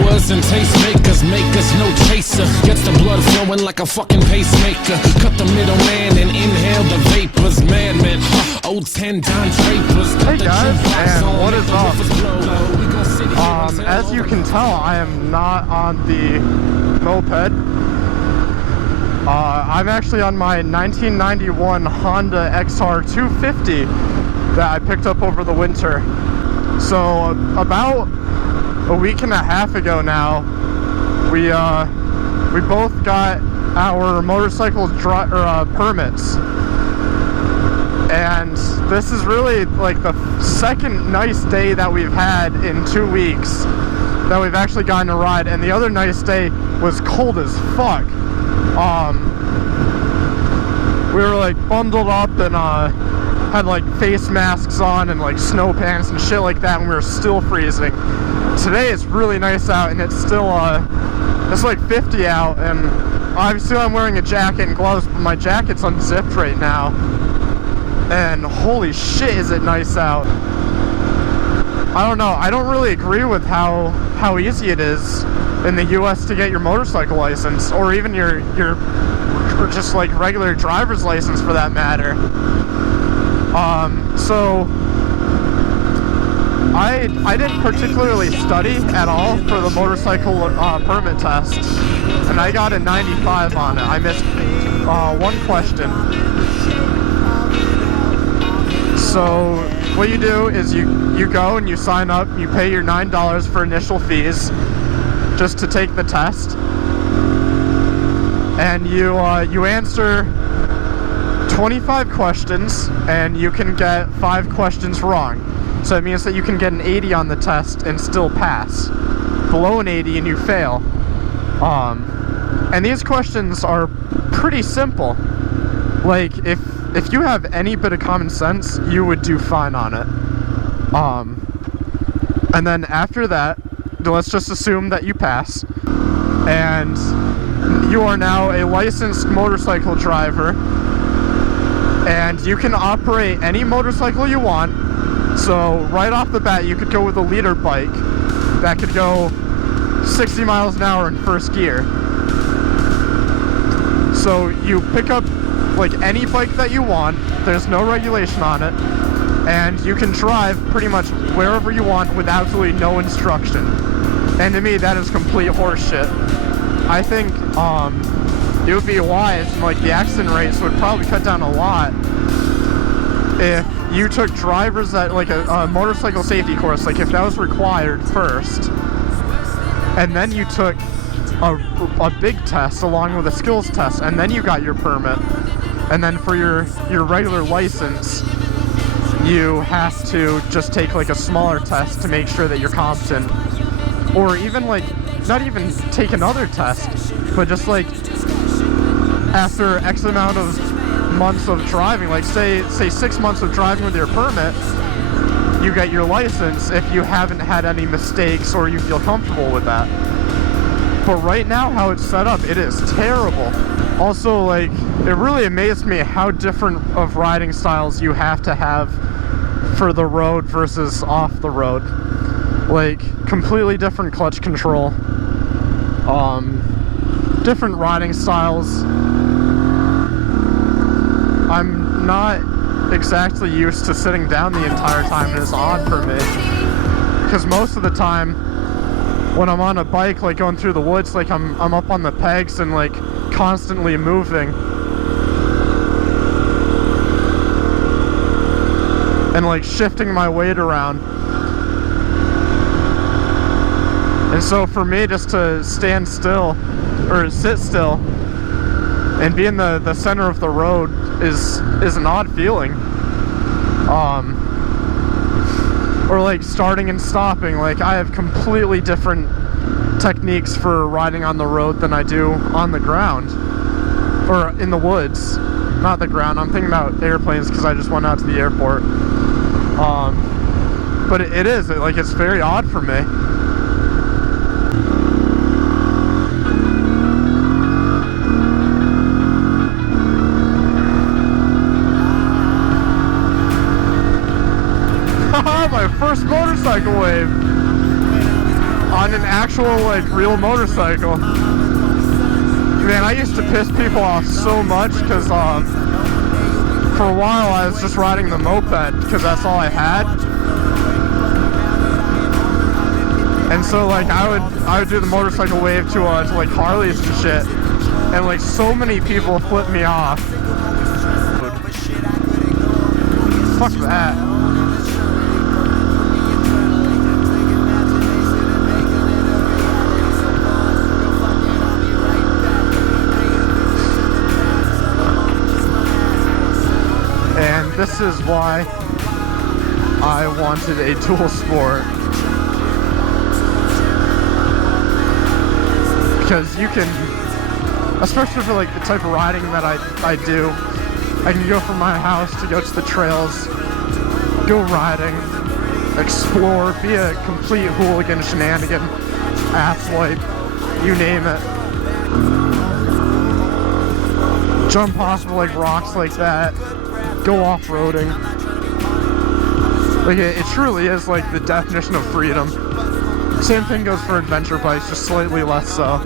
growers and tastemakers, makers, no chaser. Gets the blood flowing like a fucking pacemaker. Cut the middleman and inhale the vapors. Madman, old 10 Don Drapers. Hey guys, and what is up? As you can tell, I am not on the moped. I'm actually on my 1991 Honda XR 250 that I picked up over the winter. So about a week and a half ago now, we both got our motorcycle permits, and this is really like the second nice day that we've had in 2 weeks that we've actually gotten a ride. And the other nice day was cold as fuck. We were like bundled up and had like face masks on and like snow pants and shit like that, and we were still freezing. Today it's really nice out, and it's still it's like 50 out, and obviously I'm wearing a jacket and gloves, but my jacket's unzipped right now, and holy shit is it nice out. I don't know, I don't really agree with how easy it is in the US to get your motorcycle license, or even your just like regular driver's license for that matter. So I didn't particularly study at all for the motorcycle permit test, and I got a 95 on it. I missed one question. So what you do is you go and you sign up, you pay your $9 for initial fees just to take the test, and you answer 25 questions, and you can get 5 questions wrong. So it means that you can get an 80 on the test and still pass. Below an 80 and you fail. And these questions are pretty simple. Like, if you have any bit of common sense, you would do fine on it. And then after that, let's just assume that you pass, and you are now a licensed motorcycle driver, and you can operate any motorcycle you want. So right off the bat, you could go with a leader bike that could go 60 miles an hour in first gear. So you pick up like any bike that you want, there's no regulation on it, and you can drive pretty much wherever you want with absolutely no instruction. And to me, that is complete horseshit. I think it would be wise, and like the accident rates would probably cut down a lot if you took drivers at like a motorcycle safety course, like if that was required first, and then you took a big test along with a skills test, and then you got your permit. And then for your regular license, you have to just take like a smaller test to make sure that you're competent. Or even like, not even take another test, but just like after X amount of months of driving, like say 6 months of driving with your permit, you get your license if you haven't had any mistakes or you feel comfortable with that. But right now, how it's set up, it is terrible. Also, like, it really amazed me how different of riding styles you have to have for the road versus off the road. Like, completely different clutch control, different riding styles. I'm not exactly used to sitting down the entire time, and it's odd for me, because most of the time when I'm on a bike, like going through the woods, like I'm up on the pegs and like constantly moving and like shifting my weight around. And so for me, just to stand still or sit still and be in the center of the road is an odd feeling. Or like starting and stopping, like I have completely different techniques for riding on the road than I do on the ground or in the woods. Not the ground, I'm thinking about airplanes because I just went out to the airport. But it's very odd for me. My first motorcycle wave on an actual, like, real motorcycle. Man, I used to piss people off so much because, for a while I was just riding the moped because that's all I had. And so, like, I would do the motorcycle wave to like Harleys and shit, and like so many people flipped me off. Fuck that. And this is why I wanted a dual sport. Because you can, especially for like the type of riding that I do, I can go from my house to go to the trails, go riding, explore, be a complete hooligan, shenanigan, asswipe, you name it. Jump off of like rocks like that, go off-roading. Like it truly is like the definition of freedom. Same thing goes for adventure bikes, just slightly less so.